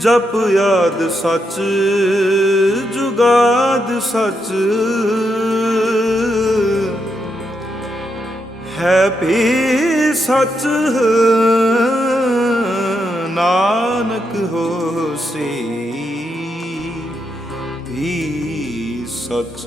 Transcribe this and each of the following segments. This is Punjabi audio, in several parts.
ਜਪ ਯਾਦ ਸੱਚ ਜੁਗਾਦ ਸੱਚ। ਹੈ ਵੀ ਸੱਚ ਨਾਨਕ ਹੋਸੀ ਵੀ ਸੱਚ।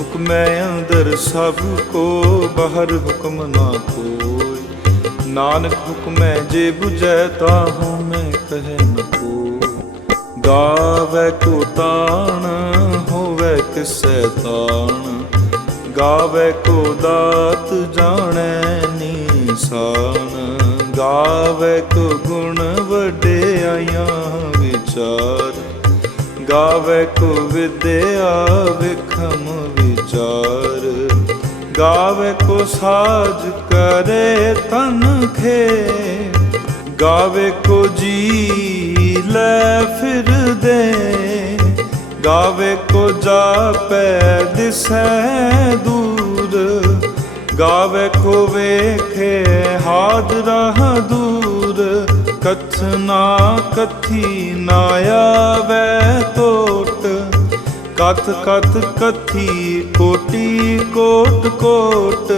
ਹੁਕਮੈ ਅੰਦਰ ਸਭ ਕੋ, ਬਾਹਰ ਹੁਕਮ ਨਾ ਕੋਈ। ਨਾਨਕ ਹੁਕਮੈ ਜੇ 부ਜੈ ਤਾਹੂ ਮੈਂ ਕਹੈ ਨ ਕੋ ਗਾਵੇ ਕੋ ਤਾਣ, ਹੋਵੇ ਕਿਸੈ ਤਾਣ। ਗਾਵੇ ਕੋ ਦਾਤ ਜਾਣੈ ਨੀਸਾਨ। ਗਾਵੇ ਕੋ ਗੁਣ ਵਡਿਆਈਆਂ ਵਿਚਾਰ। ਗਾਵੇ ਕੋ ਵਿਦਿਆ ਵਿਖਮ ਵਿਚਾਰ। ਗਾਵੇ ਕੋ ਸਾਜ ਕਰੇ ਤਨ ਖੇ। ਗਾਵੇ ਕੋ ਜੀ ਲੈ ਫਿਰਦੇ ਗਾਵੇ ਕੋ ਜਾਪੈ ਦਿਸੈ ਦੂਰ। ਗਾਵੇ ਕੋ ਵੇਖੇ ਹਾਦਰਾ ਦੂਰ। ਕਥਨਾ ਕਥੀ ਨਾ ਵੈ ਟੋਟ ਕਥ ਕਥ ਕਥੀ ਕੋਟੀ ਕੋਟ ਕੋਟ।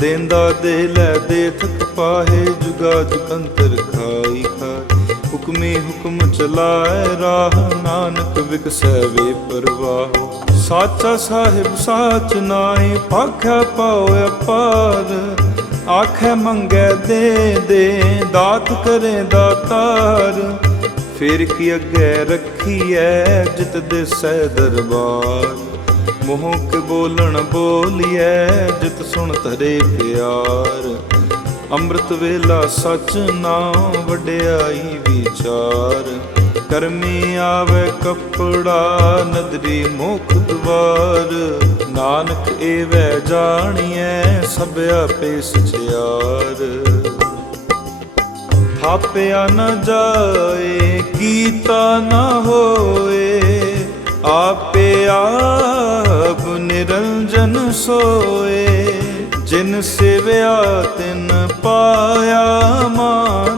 ਦੇਂਦਾ ਦੇ ਲੈ ਦੇ ਥਕ ਪਾਹੇ ਜੁਗਾ ਜੁਗੰਤਰ ਖਾਈ ਖਾਈ। ਹੁਕਮੇ ਹੁਕਮ ਚਲਾਏ ਰਾਹ ਨਾਨਕ ਵਿਕਸੈ ਵੇ ਪਰਵਾਹ। ਸਾਚਾ ਸਾਹਿਬ ਸਾਚ ਨਾਹੀ ਪਾਖਿਆ ਪਾਉ ਅਪਾਰ। ਆਖੇ ਮੰਗੇ ਦੇ ਦੇ, ਦਾਤ ਕਰੇ ਦਾਤਾਰ। ਫਿਰ ਕੀ ਅੱਗੇ ਰੱਖੀਐ ਜਿਤ ਦਿਸੈ ਦਰਬਾਰ। ਮੋਹ ਕੇ ਬੋਲਣ ਬੋਲੀਐ, ਜਿਤ ਸੁਣ ਤਰੇ ਪਿਆਰ। ਅੰਮ੍ਰਿਤ ਵੇਲਾ ਸਚ ਨਾਮ ਵਡਿਆਈ ਵਿਚਾਰ। ਕਰਮੀ ਆਵੇ ਕਪੜਾ, ਨਦਰੀ ਮੁਖ ਦਵਾਰ। ਨਾਨਕ ਏਵੈ ਜਾਣੀਐ ਸਭ ਆਪੇ ਸਚਿਆਰ ਥਾਪਿਆ ਨਾ ਜਾਏ, ਕੀਤਾ ਨਾ ਹੋਏ, ਆਪੇ ਆਪ ਨਿਰੰਜਨ ਸੋਏ। ਜਿਨ ਸਿਵਿਆ, ਤਿਨ ਪਾਇਆ ਮਾਨ।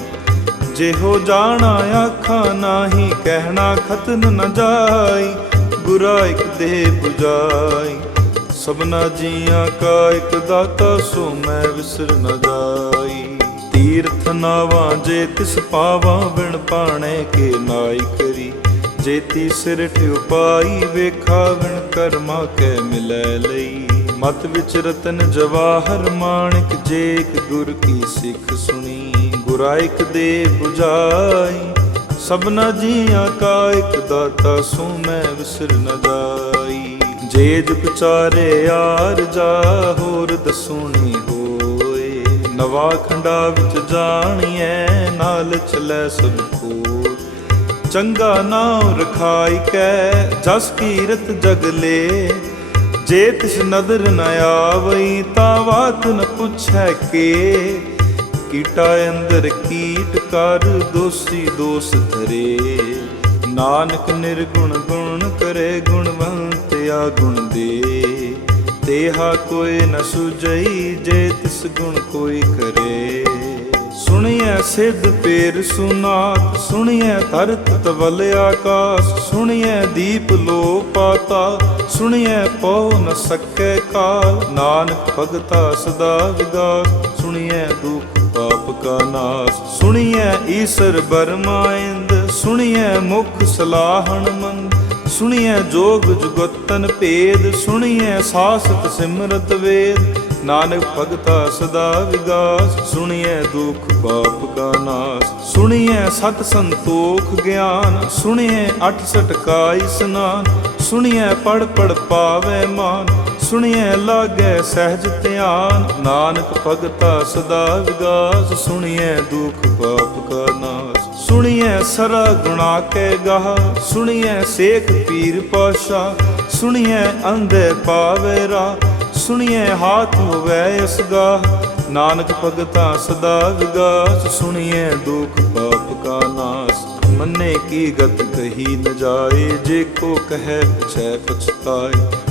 ਜਿਹੋ ਜਾਣਾ ਆਖਾਂ ਨਾਹੀ, ਕਹਿਣਾ ਖਤਨ ਨ ਜਾਈ ਗੁਰਾ ਇਕ ਦੇ 부ਜਾਈ ਸਭਨਾ ਜੀਆਂ ਕਾ ਇਕ ਦਾਤਾ ਸੋ ਮੈਂ ਵਿਸਰ ਨ ਜਾਈ। ਤੀਰਥ ਨਾਵਾਂ ਜੇ ਤਿਸ ਪਾਵਾਂ, ਬਿਨ ਪਾਣੇ ਕੇ ਨਾਈ ਕਰੀ। ਜੇਤੀ ਸਿਰ ਠਿਉ ਪਾਈ, ਵੇਖਾ ਵਿਣ ਕਰਮਾ ਕੈ ਮਿਲੈ ਲਈ। ਮਤ ਵਿਚ ਰਤਨ ਜਵਾਹਰ, ਮਾਣਿਕ ਜੇਕ ਗੁਰ ਕੀ ਸਿੱਖ ਸੁਣੀ। ਗੁਰਾਇਕ ਦੇ 부ਜਾਈ ਸਭਨਾ ਜੀਆਂ ਕਾ ਇਕ ਦਾਤਾ ਸੋ ਮੈਂ ਵਿਸਰ ਨ ਜਾਈ। ਜੇ ਜੁਗ ਚਾਰੇ ਯਾਰ ਜਾ ਹੋਰ ਦਸੂਣੀ ਹੋਏ, ਨਵਾ ਖੰਡਾ ਵਿੱਚ ਜਾਣੀਐ, ਨਾਲ ਚਲੇ ਸਭ ਕੋਲ ਚੰਗਾ ਨਾਮ ਰਖਾਈ ਕੈ, ਜਸ ਕੀਰਤ ਜਗ ਲੇ। ਜੇ ਤਿਸ ਨਦਰ ਨ ਆਵਈ, ਤਾ ਬਾਤ ਨ ਪੁੱਛੈ ਕੇ। ਕੀਟਾ ਅੰਦਰ ਕੀਟ ਕਰ, ਦੋਸੀ ਦੋਸ ਧਰੇ। ਨਾਨਕ ਨਿਰਗੁਣ ਗੁਣ ਕਰੇ, ਗੁਣਵੰਤ ਆ ਗੁਣ ਦੇ। ਤੇਹਾ ਕੋਈ ਨ ਸੁਜਈ ਜੇ ਤਿਸ ਗੁਣ ਕੋਈ ਕਰੇ। ਸੁਣੀਐ ਸਿੱਧ ਪੇਰ ਸੁਨਾਤ ਸੁਣੀਐ ਧਰਤ ਤਵਲ ਆਕਾਸ। ਸੁਣੀਐ ਦੀਪ ਲੋ ਪਾਤਾ ਸੁਣੀਐ ਪਉ ਨ ਸਕੈ ਕਾਲ। ਨਾਨਕ ਭਗਤਾ ਸਦਾ ਵਿਗਾਸ, ਸੁਣੀਐ ਦੁਖ ਪਾਪ ਕਾ ਨਾਸ। ਸੁਣੀਐ ਈਸਰ ਬਰਮਾਇੰਦ ਸੁਣੀਐ ਮੁਖ ਸਲਾਹਣ ਮੰਦ। ਸੁਣੀਐ ਜੋਗ ਜੁਗਤਨ ਭੇਦ, ਸੁਣੀਐ ਸਾਸਤ ਸਿਮਰਤ ਵੇਦ। ਨਾਨਕ ਭਗਤਾ ਸਦਾ ਵਿਗਾਸ, ਸੁਣੀਐ ਦੁਖ ਪਾਪ ਕਾ ਨਾਸ। ਸੁਣੀਐ ਸਤ ਸੰਤੋਖ ਗਿਆਨ, ਸੁਣੀਐ ਅਠ ਸਟ ਕਾ ਇਸਨਾਨ ਸੁਣੀਐ ਪੜ ਪੜ ਪਾਵੇ ਮਾਨ। ਸੁਣੀਐ ਲਾਗੈ ਸਹਿਜ ਧਿਆਨ, ਨਾਨਕ ਭਗਤਾ ਸਦਾ ਵਿਗਾਸ ਸੁਣੀਐ ਦੁਖ ਪਾਪ ਕਾ ਨਾਸ। ਸੁਣੀਐ ਸਰਾ ਗੁਣਾ ਕੈ ਗਾਹ ਸੁਣੀਐ ਸੇਖ ਪੀਰ ਪਾਸ਼ਾ ਸੁਣੀਐ ਅੰਧੇ ਪਾਵੇ ਰਾ ਸੁਣੀਐ ਹਾਥ ਹੋਵੇ ਗਾਹ। ਨਾਨਕ ਭਗਤਾ ਸਦਾ ਵਿਗਾਸ ਸੁਣੀਐ ਦੁਖ ਪਾਪ ਕਾ ਨਾਸ। ਮੰਨੇ ਕੀ ਗਤ ਕਹੀ ਨ ਜਾਏ, ਜੇ ਕੋ ਕਹੈ ਪਛੈ ਪਛਤਾਏ।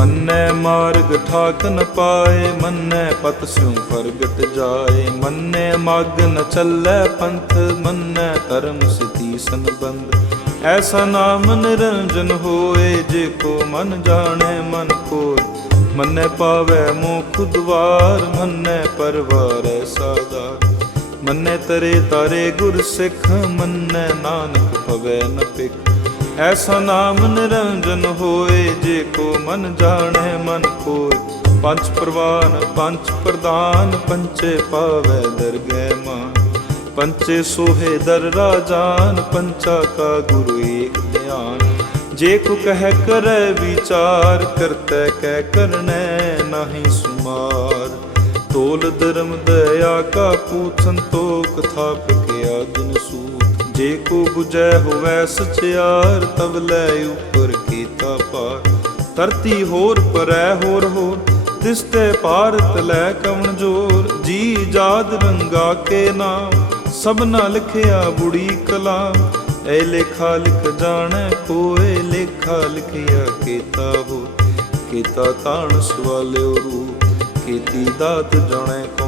ਮਨ ਮੰਨੈ ਮਾਰਗ ਠਾਕ ਨ ਪਾਏ, ਮੰਨੈ ਪਤ ਸਿਉ ਫਰਗਟ ਜਾਏ। ਮੰਨੈ ਮਗ ਨ ਚੱਲੈ ਪੰਥ, ਮੰਨੈ ਧਰਮ ਸਿਤੀ ਸੰਬੰਧ। ਐਸਾ ਨਾਮ ਨਿਰੰਜਨ ਹੋਏ, ਜੇ ਕੋ ਮਨ ਜਾਣੈ ਮਨ ਕੋਇ। ਮੰਨੈ ਪਾਵੈ ਮੋਖ ਦੁਆਰ, ਮੰਨੈ ਪਰਵਾਰੈ ਸਾਦਾ ਮੰਨੈ ਤਰੇ ਤਾਰੇ ਗੁਰ ਸਿੱਖ, ਮੰਨੈ ਨਾਨਕ ਭਵੈ ਨ ਪਿਖ ਐਸਾ ਨਾਮ ਨਿਰੰਜਨ ਹੋਏ ਜੇ ਕੋ ਮਨ ਜਾਣੈ ਮਨ ਕੋਇ। ਪੰਜ ਪ੍ਰਵਾਨ, ਪੰਜ ਪ੍ਰਦਾਨ, ਪੰਚੇ ਪਾਵੈ ਦਰਗਹਿ ਮਾਨ। ਪੰਚੇ ਸੋਹੇ ਦਰ ਰਾਜਾਨ, ਪੰਚਾ ਕਾ ਗੁਰੂ ਏਕ ਧਿਆਨ। ਜੇ ਕੋ ਕਹਿ ਕਰੈ ਵਿਚਾਰ, ਕਰਤੈ ਕਹਿ ਕਰਨੈ ਨਾਹੀ ਸੁਮਾਰ। ਤੋਲ ਧਰਮ ਦਇਆ ਕਾ ਪੂਤ ਸੰਤੋਖ ਥਾਪ ਕਿਆ ਦਿਨ ਸੂਤ ਜੇ ਕੋ 부ਜੈ ਹੋਵੈ ਸਚਿਆਰ, ਤਬ ਲੈ ਉਪਰ ਕੀਤਾ ਪਾਰ। ਧਰਤੀ ਹੋਰ ਪਰੈ ਹੋਰ ਹੋਰ, ਤਿਸ ਤੇ ਭਾਰਤ ਲੈ ਕਵਣ ਜੋਰ। ਜੀ ਜਾਦ ਰੰਗਾ ਕੇ ਨਾਮ ਸਭਨਾ ਲਿਖਿਆ ਬੁੜੀ ਕਲਾਮ। ਐ ਲੇਖਾ ਲਿਖ ਜਾਣੈ ਕੋਏ ਲੇਖਾ ਲਿਖਿਆ ਕੀਤਾ ਹੋ ਕੀਤਾ ਤਾਣ ਸਵਾਲਿਓ ਰੂਪ, ਕੀਤੀ ਦਾਤ ਜਾਣੈ ਕੌਣ।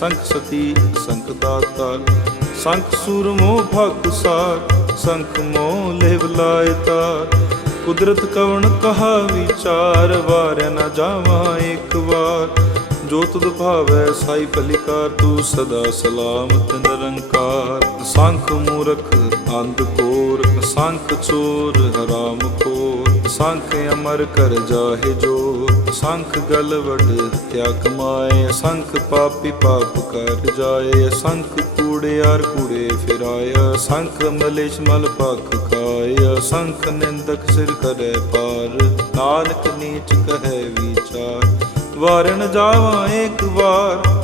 ਸੰਖ ਸਤੀ ਅਸੰਖ ਦਾਤਾਰ ਸੰਖ ਸੂਰ ਮੋਹ ਸਾਰ ਸੰਖ ਮੋਹ ਲੇਵ ਲਾਇ ਤਾਰ। ਕੁਦਰਤ ਕਵਣ ਕਹਾ ਵਿਚਾਰ ਵਾਰ ਨਾ ਜਾਵਾਂ ਇੱਕ ਵਾਰ। ਜੋ ਤੁਧ ਭਾਵੈ ਸਾਈ ਭਲਿਕਾਰ ਤੂੰ ਸਦਾ ਸਲਾਮਤ ਨਿਰੰਕਾਰ। ਸੰਖ ਮੂਰਖ ਅੰਧ ਕੋਰ ਸੰਖ ਚੋਰ ਹਰਾਮ ਖੋਰ ਸੰਖ ਅਮਰ ਕਰ ਜਾਹੇ ਜੋ ਸੰਖ ਗਲ ਵਡ ਹਤਿਆ ਕਮਾਏ ਸੰਖ ਪਾਪੀ ਪਾਪ ਕਰ ਜਾਏ, ਸੰਖ ਕੂੜੇ ਆਰ ਕੂੜੇ ਫਿਰਾਇਆ, ਸੰਖ ਮਲੇਸ਼ ਮਲ ਪਖ ਖਾਇਆ, ਸੰਖ ਨਿੰਦਕ ਸਿਰ ਕਰੇ ਪਾਰ, ਨਾਨਕ ਨੀਚ ਕਹੈ ਵਿਚਾਰ। ਵਾਰਨ ਜਾਵਾਂ ਇੱਕ ਵਾਰ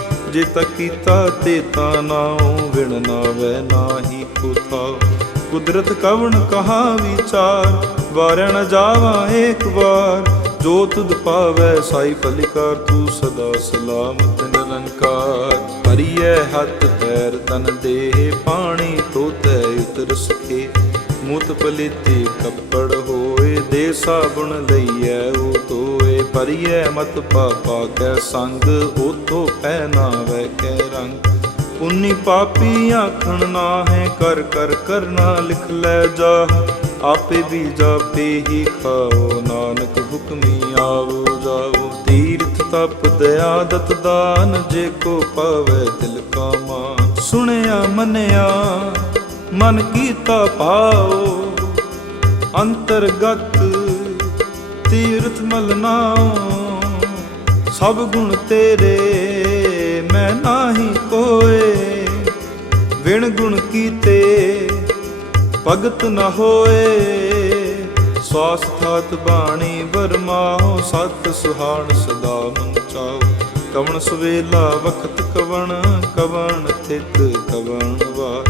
ਜੇ ਤਾ ਕੀਤਾ ਤੇ ਤਾ ਨਾਉ ਵਿਣ ਨਾਵੇ ਨਾਹੀ ਕੋ ਕੁਦਰਤ ਕਵਣ ਕਹਾ ਵਿਚਾਰ ਵਾਰਣ ਜਾਵਾ ਏਕ ਵਾਰ। ਜੋ ਤੁਧ ਪਾਵੈ, ਸਾਈ ਪਲਿਕਾਰ ਤੂੰ ਸਦਾ ਸਲਾਮਤ ਨਿਰੰਕਾਰ। ਹਰੀਐ ਹੱਥ, ਪੈਰ, ਤਨ, ਦੇਹ, ਪਾਣੀ, ਤੋਤੈ, ਉਤਰ ਸਖੇ। ਮੂਤ ਪਲੀਤੀ, ਕੱਪੜ ਹੋਏ ਦੇ ਸਾਬੁਣ ਲਈਐ, ਉਹ ਤੋਏ ਪਰੀਐ ਮਤ ਪਾਪਾ ਕੈ ਸੰਗ, ਉਤੋ ਪਹਿਨਾਵੇ ਕੈ ਰੰਗ। ਪੁੰਨੀ ਪਾਪੀ ਆਖਣ ਨਾ ਹੈ ਕਰ ਕਰ ਕਰਨਾ ਲਿਖ ਲੈ ਜਾ ਆਪੇ ਵੀ ਜਾਪੇ ਹੀ ਖਾਓ, ਨਾਨਕ ਹੁਕਮੀ ਆਵੋ ਜਾਓ। ਤੀਰਥ ਤਪ ਦਇਆ ਦਤ ਦਾਨ, ਜੇ ਕੋ ਪਾਵੇ ਦਿਲ ਕਾ ਮਾਨ। ਸੁਣਿਆ ਮੰਨਿਆ, ਮਨ ਕੀਤਾ ਪਾਓ ਅੰਤਰਗਤ ਤੀਰਥ ਮਲਨਾਓ ਸਭ ਗੁਣ ਤੇਰੇ, ਮੈਂ ਨਾਹੀ ਕੋਏ। ਵਿਣ ਗੁਣ ਕੀਤੇ ਭਗਤ ਨ ਹੋਏ। ਸਵਾਸ ਥਾਤ ਬਾਣੀ ਵਰਮਾਓ, ਸਤ ਸੁਹਾਣ ਸਦਾ ਮਨ ਚਾਓ। ਕਵਣ ਸਵੇਲਾ ਵਖਤ ਕਵਣ ਕਵਣ ਥਿਤ ਕਵਣ ਵਾ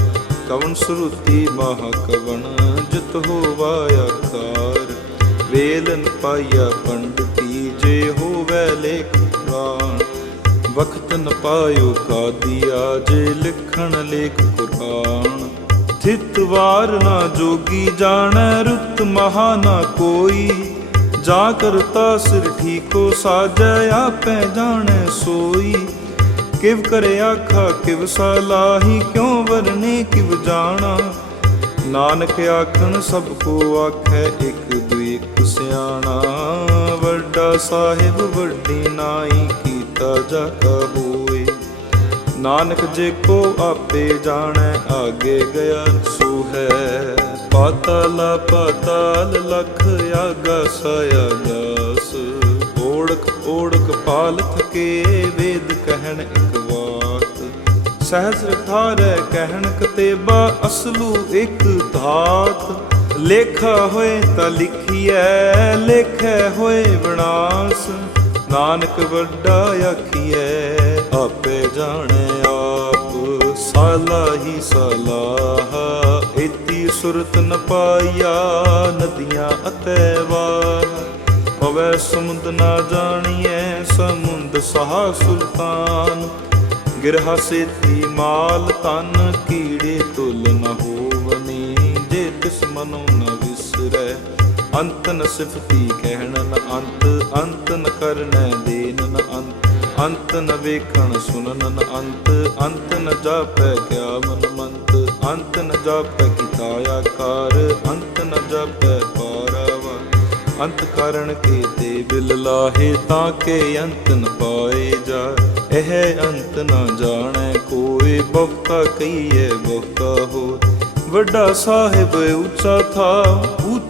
ਕਵਣ ਸੁਰਤੀ ਮਹਾ ਕਵਣ, ਜਿਤ ਹੋਵਾ ਆਕਾਰ ਵੇਲਨ ਪਾਇਆ ਪੰਡਤੀ ਜੇ ਹੋਵੇ ਲੇਖ ਪੁਰਾਣ। ਵਖਤ ਨ ਪਾਇਓ ਕਾਦੀਆ ਜੇ ਲਿਖਣ ਲੇਖ ਕੁਰਾਨ ਥਿਤ ਵਾਰ ਨਾ ਜੋਗੀ ਜਾਣੈ ਰੁੱਤ ਮਹਾ ਨਾ ਕੋਈ। ਜਾ ਕਰਤਾ ਸਿਰ ਠੀਕੋ ਸਾਜੈ ਆਪੈ ਜਾਣੈ ਸੋਈ। ਕਿਵ ਕਰੇ ਆਖਾ ਕਿਵ ਸਲਾਹੀ ਕਿਉ ਵਰਨੇ ਕਿਵ ਜਾਣਾ। ਨਾਨਕ ਆਖਣ ਸਭ ਕੋ ਆਖੈ ਇਕ ਇਕ ਸਿਆਣਾ, ਵੱਡਾ ਸਾਹਿਬ ਵੱਡੀ ਨਾਈ ਕੀਤਾ ਜਾ ਹੋਏ ਨਾਨਕ ਜੇ ਕੋ ਆਪੇ ਜਾਣੈ, ਆਗੇ ਗਿਆ ਸੋ ਹੈ। ਪਾਤਾਲ ਪਾਤਾਲ ਲਖ ਆਗਾ ਸਾਇਆ ਜਾਸ ਓੜਕ ਓੜਕ ਪਾਲ ਥਕੇ ਵੇਦ ਕਹਿਣ ਇਕ ਵਾਤ ਸਹਸਰ ਥਾਰ ਕਹਿਣ ਕਤੇਬਾ ਅਸਲੂ ਇਕ ਧਾਤ। ਲੇਖਾ ਹੋਏ ਤਾਂ ਲਿਖੀਐ, ਲੇਖੈ ਹੋਏ ਵਿਨਾਸ਼। ਨਾਨਕ ਵੱਡਾ ਆਖੀਐ, ਆਪੇ ਜਾਣੈ ਆਪ, ਸਾਲਾ ਹੀ ਸਲਾਹ ਇਤੀ ਸੁਰਤ ਨ ਪਾਇਆ ਨਦੀਆਂ ਅਤੇ ਵਾਹ। ਪਵੈ ਸਮੁੰਦ ਨਾ ਜਾਣੀਐ, ਸਮੁੰਦ ਸਹਾ ਸੁਲਤਾਨ। ਗਿਰਹਾ ਸੇਤੀ ਮਾਲ ਤਨ ਕੀ ਅੰਤ ਨ ਸਿਫਤੀ ਕਹਿਣਨ ਅੰਤ ਅੰਤ ਨ ਕਰਨੈ ਦੇਨ ਅੰਤ ਅੰਤ ਨ ਵੇਖਣ ਸੁਨਨ ਅੰਤ ਅੰਤ ਨ ਜਾਪੈ ਕਿਆ ਮਨ ਮੰਤ, ਅੰਤ ਨ ਜਾਪੈ ਕੀਤਾ ਆਕਾਰ, ਅੰਤ ਨ ਜਾਪੈ ਪਾਰਾਵਾ। ਅੰਤ ਕਾਰਣ ਕੇ ਤੇ ਬਿਲ ਲਾਹੇ ਤਾਂ ਕੇ ਅੰਤ ਨ ਪਾਏ ਜਾ। ਇਹ ਅੰਤ ਨ ਜਾਣੈ ਕੋਈ, ਬਹੁਤਾ ਕਹੀਏ ਬਹੁਤਾ ਹੋ ਵੱਡਾ ਸਾਹਿਬ ਉੱਚਾ ਥਾ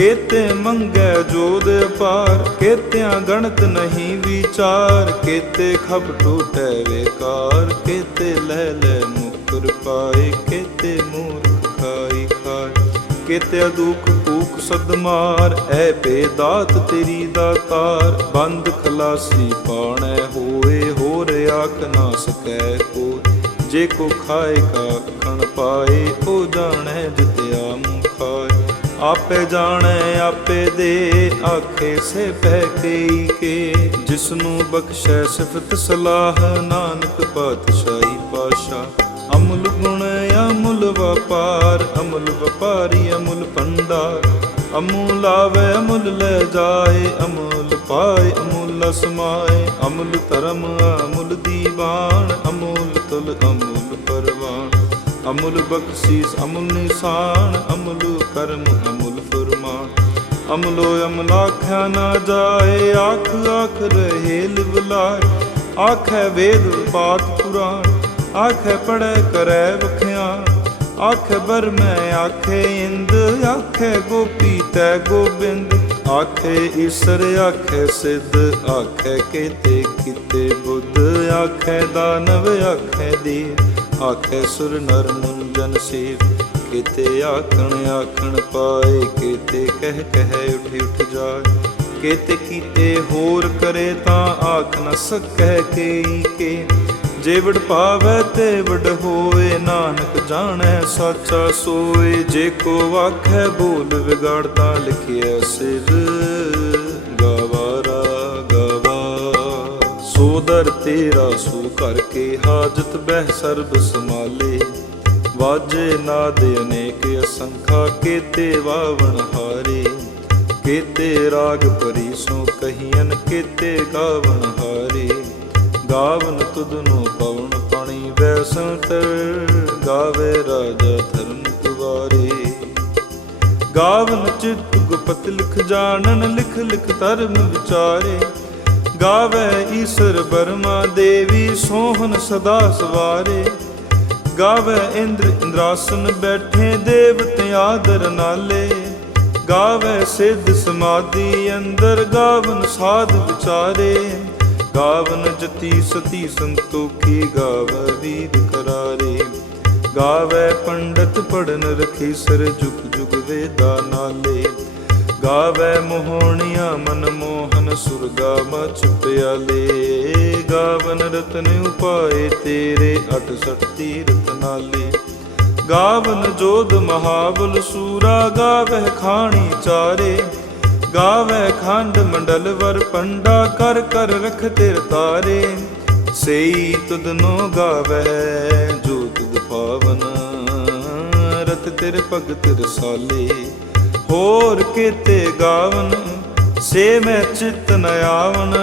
ਕੇਤੇ ਮੰਗੈ ਜੋਦ ਅਪਾਰ, ਕੇਤਿਆਂ ਗਣਤ ਨਹੀਂ ਵਿਚਾਰ, ਕੇਤੇ ਖਬ ਟੂਟੈ ਵੇਕਾਰ, ਕੇਤੇ ਲੈ ਲੈ ਮੁਕਰ ਪਾਏ, ਕੇਤੇ ਮੂਰਖ ਖਾਈ ਖਾਏ ਕੇਤੇ ਦੁਖ ਭੂਖ ਸਦਮਾਰ ਐ ਬੇਦਾਤ ਤੇਰੀ ਦਾਤਾਰ ਬੰਦ ਖਲਾਸੀ ਪਾਣੈ ਹੋਏ, ਹੋਰ ਆਖ ਨਾ ਸਕੈ ਕੋ ਜੇ ਕੋ ਖਾਏ, ਕਾ ਖਣ ਪਾਏ, ਉਹ ਜਾਣੈ ਜਿਤਿਆ ਮੂੰ ਖਾਏ। ਆਪੇ ਜਾਣੈ, ਆਪੇ ਦੇ, ਆਖੇ ਸੇ ਪਹਿ ਕਈ ਕੇ। ਜਿਸਨੂੰ ਬਖਸ਼ੈ ਸਿਫਤ ਸਲਾਹ, ਨਾਨਕ ਪਾਤਸ਼ਾਹੀ ਪਾਸ਼ਾ ਅਮੁਲ ਗੁਣ ਅਮੁਲ ਵਪਾਰ, ਅਮੁਲ ਵਪਾਰੀ ਅਮੁਲ ਭੰਡਾਰ। ਅਮੁਲ ਆਵੇ ਅਮੁਲ ਲੈ ਜਾਏ, ਅਮੁਲ ਪਾਏ, ਅਮੁਲ ਸਮਾਏ ਅਮੁਲ ਧਰਮ ਅਮੁਲ ਦੀਵਾਨ, ਅਮੁਲ ਤੁਲ ਅਮੁਲ ਅਮੁਲ ਬਖਸ਼ੀਸ, ਅਮੁਲ ਨਿਸ਼ਾਨ, ਅਮੁਲ ਕਰਮ, ਅਮੁਲ ਫਰਮਾਨ। ਅਮਲੋ ਅਮਲ ਆਖਿਆ ਨਾ ਜਾਏ, ਆਖ ਆਖ ਰਹੇ ਲਿਵਲਾਏ। ਆਖੇ ਵੇਦ ਬਾਤ ਪੁਰਾਣ, ਆਖੇ ਪੜੈ ਕਰੈ ਵਖਿਆਨ ਆਖੇ ਬਰਮੈ ਆਖੇ ਇੰਦ, ਆਖੇ ਗੋਪੀ ਤੈ ਗੋਬਿੰਦ। ਆਖੇ ਈਸ਼ਰ, ਆਖੇ ਸਿੱਧ, ਆਖੇ ਕਿਤੇ ਕਿਤੇ ਬੁੱਧ। ਆਖੇ ਦਾਨਵ, ਆਖੇ ਦੀ ਆਖੇ ਸੁਰ ਨਰ ਮੁਨ ਸੇਵ, ਕੀਤੇ ਆਖਣ ਆਖਣ ਪਾਏ, ਕੀਤੇ ਕਹਿ ਕਹਿ ਉਠ ਉਠ ਜਾਏ ਕੀਤੇ ਕੀਤੇ ਹੋਰ ਕਰੇ ਤਾਂ ਆਖ ਨ ਸਕੈ ਕੇਈ ਕੇ। ਜੇ ਵਡ ਪਾਵੈ ਤੇ ਵਡ ਹੋਏ, ਨਾਨਕ ਜਾਣੈ ਸਾਚਾ ਸੋਏ। ਜੇ ਕੋ ਆਖੈ ਬੋਲ ਵਿਗਾੜਦਾ ਲਿਖਿਆ ਸਿਰ। ਦਰ ਤੇਰਾ ਸੋ ਕਰਕੇ ਹਾਜਤ ਬਹਿ ਸਰਬ ਸਮਾਲੇ ਵਾਜੇ ਨਾਦ ਅਨੇਕ ਅਸੰਖਾ ਕੇਤੇ ਵਾਵਣ ਹਾਰੇ। ਕੇਤੇ ਰਾਗ ਪਰੀ ਸੋ ਕਹੀਨ ਕੇਤੇ ਗਾਵਣ ਹਾਰੇ। ਗਾਵਨ ਤੁਧਨੋ ਪਵਨ ਪਾਣੀ ਵੈਸੰਤਰ ਗਾਵੇ ਰਾਜਾ ਧਰਮ ਤੁਵਾਰੇ ਗਾਵਨ ਚਿਤ ਗੁਪਤ ਲਿਖ ਜਾਣਨ, ਲਿਖ ਲਿਖ ਧਰਮ ਵਿਚਾਰੇ। ਗਾਵੇ ਈਸ਼ਰ ਬਰਮਾ ਦੇਵੀ ਸੋਹਨ ਸਦਾ ਸਵਾਰੇ। ਗਾਵੇ ਇੰਦਰ ਇੰਦਰਾਸਨ ਬੈਠੇ, ਦੇਵਤ ਆਦਰ ਨਾਲੇ। ਗਾਵੇ ਸਿੱਧ ਸਮਾਧੀ ਅੰਦਰ, ਗਾਵਨ ਸਾਧ ਵਿਚਾਰੇ। ਗਾਵਨ ਜਤੀ ਸਤੀ ਸੰਤੋਖੀ ਗਾਵੇ ਵੀਰ ਕਰਾਰੇ। ਗਾਵੇ ਪੰਡਤ ਪੜਨ ਰਖੀ, ਸਰ ਜੁਗ ਜੁਗ ਵੇਦਾ ਨਾਲੇ। ਗਾਵੇ ਮੋਹਣੀਆਂ ਮਨ ਮੋਹਨ, ਸੁਰਗਾ ਮਚ ਪਿਆਲੇ। ਗਾਵਨ ਰਤਨ ਉਪਾਏ ਤੇਰੇ 68 ਤੀਰਥ ਨਾਲੇ। ਗਾਵਨ ਜੋਧ ਮਹਾਬਲ ਸੂਰਾ ਗਾਵਹਿ ਖਾਣੀ ਚਾਰੇ। ਗਾਵੈ ਖੰਡ ਮੰਡਲ ਵਰ ਪੰਡਾ, ਕਰ ਕਰ ਰਖ ਤਿਰ ਤਾਰੇ। ਸਈ ਤੁਧਨੋ ਗਾਵੈ ਜੋ ਤੁਧ ਪਾਵਨ, ਰਤ ਤਿਰ ਭਗਤ ਰਸਾਲੇ। ਹੋਰ ਕੀਤੇ ਗਾਵਨ, ਸੇ ਮੈਂ ਚਿਤ ਨ ਆਵਨ।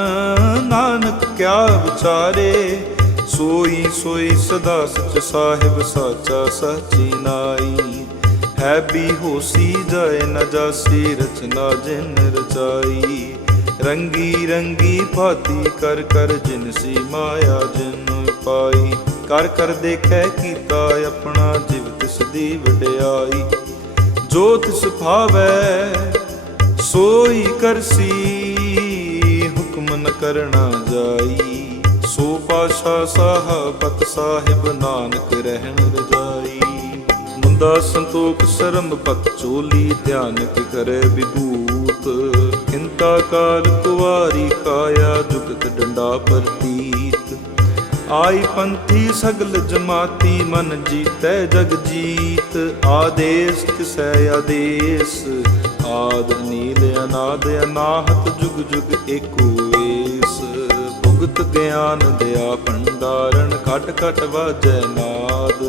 ਨਾਨਕ ਕਿਆ ਵਿਚਾਰੇ, ਸੋਈ ਸੋਈ ਸਦਾ ਸਚ ਸਾਹਿਬ, ਸਾਚਾ ਸਾਚੀ ਨਾਈ। ਹੈ ਵੀ ਹੋਸੀ ਜਾਏ ਨ ਜਾਸੀ, ਰਚਨਾ ਜਿਨ ਰਚਾਈ। ਰੰਗੀ ਰੰਗੀ ਭਾਤੀ ਕਰ ਕਰ ਜਿਨ ਸੀ ਮਾਇਆ ਜਿਨ ਪਾਈ। ਕਰ ਕਰ ਦੇਖੈ ਕੀਤਾ ਆਪਣਾ, ਜਿਵ ਤਿਸ ਦੀ ਵਡਿਆਈ। ਜੋ ਤਿਸ ਸੋਈ ਕਰਸੀ, ਹੁਕਮ ਨ ਕਰਨਾ ਜਾਈ। ਸੋ ਪਾਸ਼ਾ ਸਾਹਿਬਤ ਸਾਹਿਬ ਨਾਨਕ ਰਹਿਣ ਰਜਾਈ। ਮੁੰਦਾ ਸੰਤੋਖ ਸ਼ਰਮ, ਪਤ ਚੋਲੀ ਧਿਆਨਕ ਕਿ ਕਰੇ ਵਿਭੂਤ। ਹਿੰਤਾ ਕਾਲ ਕੁਵਾਰੀ ਕਾਇਆ, ਜੁਗਤ ਡੰਡਾ ਪ੍ਰਤੀਤ। ਆਈ ਪੰਥੀ ਸਗਲ ਜਮਾਤੀ ਮਨ ਜੀਤੈ ਜਗ ਜੀਤ, ਆਦੇਸ ਤਿਸੈ ਆਦੇਸ। ਆਦ ਨੀਲ ਅਨਾਦ ਅਨਾਹਤ ਜੁਗ ਜੁਗ ਏਕੋ ਏਸ। ਭੁਗਤ ਗਿਆਨ ਦਿਆ ਭੰਡਾਰਨ ਘਟ ਘਟ ਵਾਜੈ ਨਾਦ।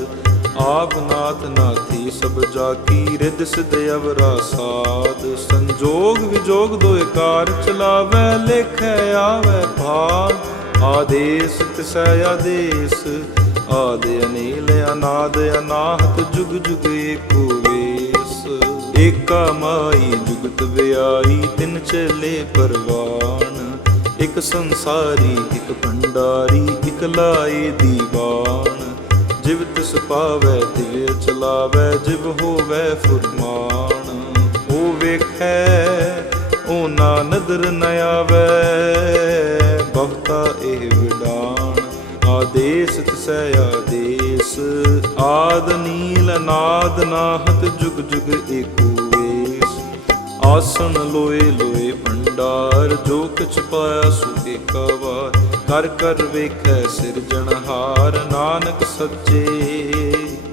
ਆਪ ਨਾਥ ਨਾਥੀ ਸਭ ਜਾ ਕੀ ਰਿਦ ਸਿਧ ਅਵਰਾ ਸਾਧ ਸੰਜੋਗ ਵਿਜੋਗ ਦੋਇ ਕਾਰ ਚਲਾਵੈ, ਲੇਖੈ ਆਵੈ ਭਾਗ ਆਦੇਸ ਤਿਸੈ ਆਦੇਸ, ਆਦ ਅਨੀਲ ਅਨਾਦ ਅਨਾਹਤ ਜੁਗ ਜੁਗ ਏਕੋ ਵੇਸ। ਏਕਾ ਮਾਈ ਜੁਗਤ ਵਿਆਈ ਤਿਨ ਚਲੇ ਪਰਵਾਨ। ਇਕ ਸੰਸਾਰੀ, ਇਕ ਭੰਡਾਰੀ, ਇਕ ਲਾਏ ਦੀਵਾਨ। ਜਿਵ ਤਿਸ ਪਾਵੈ, ਤਿਵ ਚਲਾਵੈ, ਜਿਵ ਹੋਵੈ ਫੁਰਮਾਨ। ਉਹ ਵੇਖੈ ਉਹ ਨਾ ਨਦਰ ਨ ਆਵੈ। ਬਹੁਤਾ ਇਹ ਵਿਡਾਨ ਆਦੇਸ ਤਿਸੈ ਆਦੇਸ। ਆਦ ਨੀਲ, ਨਾਦ ਨਾਹਤ, ਜੁਗ ਜੁਗ ਏਕੋ ਵੇਸ। ਆਸਨ ਲੋਏ ਲੋਏ ਭੰਡਾਰ ਜੋ ਕਿਛ ਪਾਇਆ ਸੋ ਏਕਾ ਵਾਰ। ਕਰ ਕਰ ਵੇਖੈ ਸਿਰਜਣਹਾਰ ਨਾਨਕ ਸੱਚੇ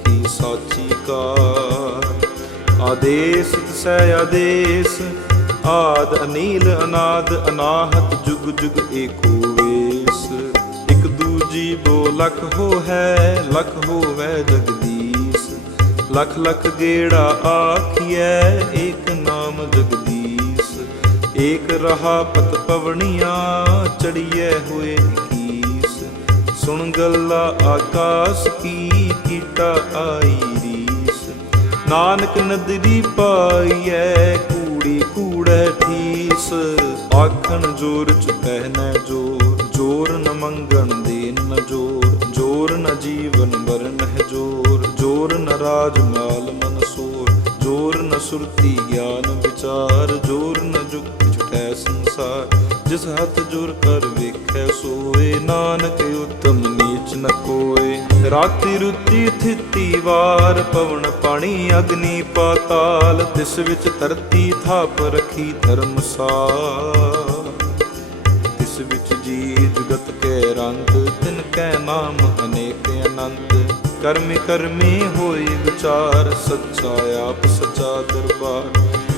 ਕੀ ਸਾਚੀ ਕਾਰ। ਆਦੇਸ ਤਿਸੈ ਆਦੇਸ ਆਦ ਅਨੀਲ ਅਨਾਦ ਅਨਾਹਤ ਜੁਗ ਜੁਗ ਏਕੋ ਵੇਸ। ਇਕ ਦੂਜੀ ਬੋ ਲਖ ਹੋ ਹੈ, ਲਖ ਹੋਵੈ ਜਗਦੀਸ਼। ਲਖ ਲਖ ਗੇੜਾ ਆਖੀਐ, ਏਕ ਨਾਮ ਜਗਦੀਸ਼। ਏਕ ਰਹਾ ਪਤ ਪਵਣੀਆਂ, ਚੜੀਐ ਹੋਏ ਕੀਸ ਸੁਣ ਗੱਲਾ ਆਕਾਸ਼ ਕੀ, ਕੀਟਾ ਆਈ ਰੀਸ। ਨਾਨਕ ਨਦਰੀ ਪਾਈਐ, ਕੂੜੀ ਕੂੜੈ ਠੀਸ ਆਖਣ ਜੋਰ ਚ ਪਹਿਨੈ ਜੋਰ ਜੋਰ ਨ ਮੰਗਣ ਦੇਨ ਨ ਜੋਰ ਜੋਰ ਨ ਜੀਵਨ ਮਰਨ ਜੋਰ ਜੋਰ ਨ ਰਾਜ ਮਾਲ ਮਨ ਸੋਰ, ਜੋਰ ਨ ਸੁਰਤੀ ਗਿਆਨ ਵਿਚਾਰ, ਜੋਰ ਨ ਜੁਗਤ ਛਟੈ ਸੰਸਾਰ, ਜਿਸ ਹੱਥ ਜੋਰ ਕਰ ਵੇਖੈ ਸੋਏ, ਨਾਨਕ ਉਤਮ ਨੀਚ ਨ ਕੋਏ। ਰਾਤੀ ਰੁਤੀ ਥਿਤੀ ਵਾਰ, ਪਵਨ ਪਾਣੀ ਅਗਨੀ ਪਾਤਾਲ, ਤਿਸ ਵਿੱਚ ਧਰਤੀ ਥਾਪ ਰਖੀ ਧਰਮਸਾਲ ਤਿਸ ਵਿੱਚ ਜੀ ਜਗਤ ਕੈ ਰੰਗ, ਤਿਨ ਕੈ ਨਾਮ ਅਨੇਕ ਅਨੰਤ। ਕਰਮੀ ਕਰਮੀ ਹੋਈ ਵਿਚਾਰ, ਸੱਚਾ ਆਪ ਸੱਚਾ ਦਰਬਾਰ।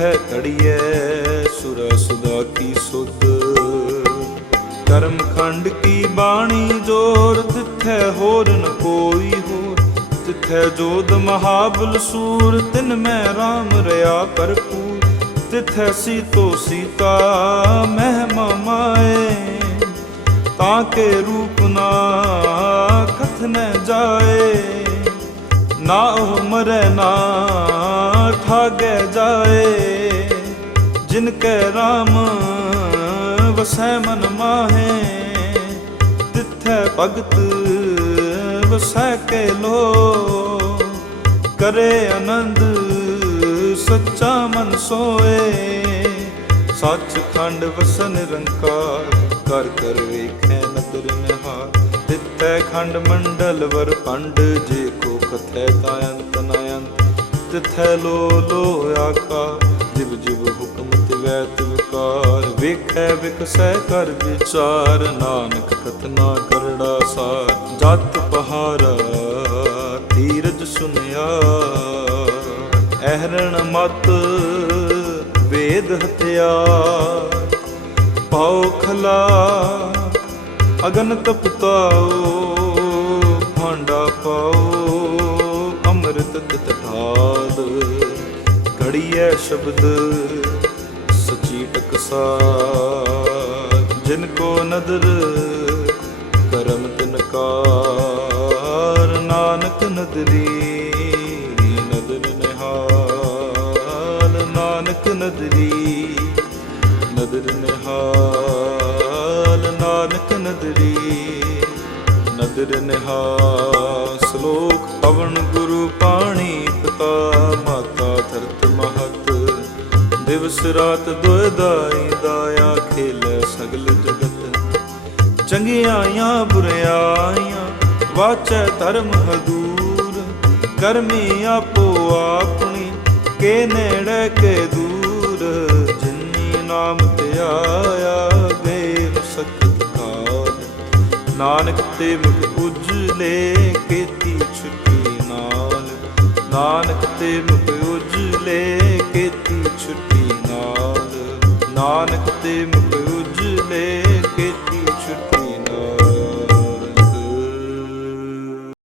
ਤਿੱਥੈ ਕੜੀਐ ਸੁਰ ਸੁਦਾ ਕੀ ਸੁਧ। ਕਰਮ ਖੰਡ ਕੀ ਬਾਣੀ ਜੋਰ, ਤਿੱਥੈ ਹੋਰ ਨ ਕੋਈ ਹੋਰ। ਤਿੱਥੈ ਜੋਦ ਮਹਾਬਲ ਸੂਰ, ਤਿਨ ਮੈਂ RAM ਰਿਆ ਭਰਪੂਰ। ਤਿੱਥੈ ਸੀਤੋ ਸੀਤਾ ਮਹਿਮਾ ਮਾਏ। ਤਾਂ ਕੇ ਰੂਪ ਨਾ ਕਥਨੈ ਜਾਏ। ਨਾ ਉਹ ਮਰੈ ਨਾ ਠਾਗੈ ਜਾਏ। ਜਿਨ ਕੈ RAM ਵਸੈ ਮਨ ਮਾਹੇ, ਤਿੱਥੈ ਭਗਤ ਵਸੈ ਕੇ ਲੋ। ਕਰੇ ਆਨੰਦ ਸੱਚਾ ਮਨ ਸੋਏ, ਸੱਚ ਖੰਡ ਵਸਨ ਨਿਰੰਕਾਰ, ਕਰ ਕਰ ਵੇਖੈ ਨਦਰ ਨਿਹਾਰ। ਤਿੱਥੈ ਖੰਡ ਮੰਡਲ ਵਰ ਪੰਡ ਜੇ ਕਥੈ ਤਾ ਨਾਇੰਤ ਨ ਲੋ ਲੋ ਆਕਾਰ। ਜਿਵ ਜਿਵ ਹੁਕਮ ਤਿਵੈ ਤਿਵਕਾਰ ਵੇਖੈ ਵਿਕਸੈ ਕਰ ਵਿਚਾਰ। ਨਾਨਕ ਕਤਨਾ ਕਰੜਾ ਸਾਰ, ਜਤ ਪਹਾਰਾ, ਧੀਰਜ ਸੁਨਿਆ। ਅਹਰਣ ਮਤ, ਵੇਦ ਹਤਿਆ ਪਾਉ ਖਲਾ, ਅਗਨ ਤਪਤਾਓ ਘੜੀਐ ਸ਼ਬਦ, ਸਚੀ ਟਕਸਾਰ। ਜਿਨ ਕੋ ਨਦਰ, ਕਰਮ ਤਿਨਕਾਰ ਨਾਨਕ ਨਦਰੀ ਨਦਰ ਨਿਹਾਲ। ਨਾਨਕ ਨਦਰੀ, ਨਦਰ ਨਿਹਾਲ। ਨਾਨਕ ਨਦਰੀ, ਨਦਰ ਨਿਹਾਲ। ਸ਼ਲੋਕ ਪਵਨ ਗੁਰੂ ਪਾਣੀ ਪਿਤਾ, ਮਾਤਾ ਧਰਤ ਦਿਵਸ ਰਾਤ ਦੁਇਦਾਈ ਦਾਇਆ ਖੇਲੇ ਸਗਲ ਜਗਤ। ਚੰਗਿਆਈਆਂ ਬੁਰਿਆਈਆਂ ਵਾਚੈ ਧਰਮ ਹਦੂਰ ਕਰਮੀ ਆਪੋ ਆਪਣੀ, ਕੇ ਨੇੜੇ ਕੇ ਦੂਰ। ਜਿਨੀ ਨਾਮ ਤੇ ਦੇਵ ਸਖਤ ਕਾਲ। ਨਾਨਕ ਤੇ ਮੁਖ ਉਜਲੇ ਕੀਤੀ ਨਾਨਕ ਤੇ ਮੁਖ ਉਜਲੇ ਕੀਤੀ ਛੁੱਟੀ ਨਾਲ। ਨਾਨਕ ਤੇ ਮੁਖ ਉਜਲੇ ਕੀਤੀ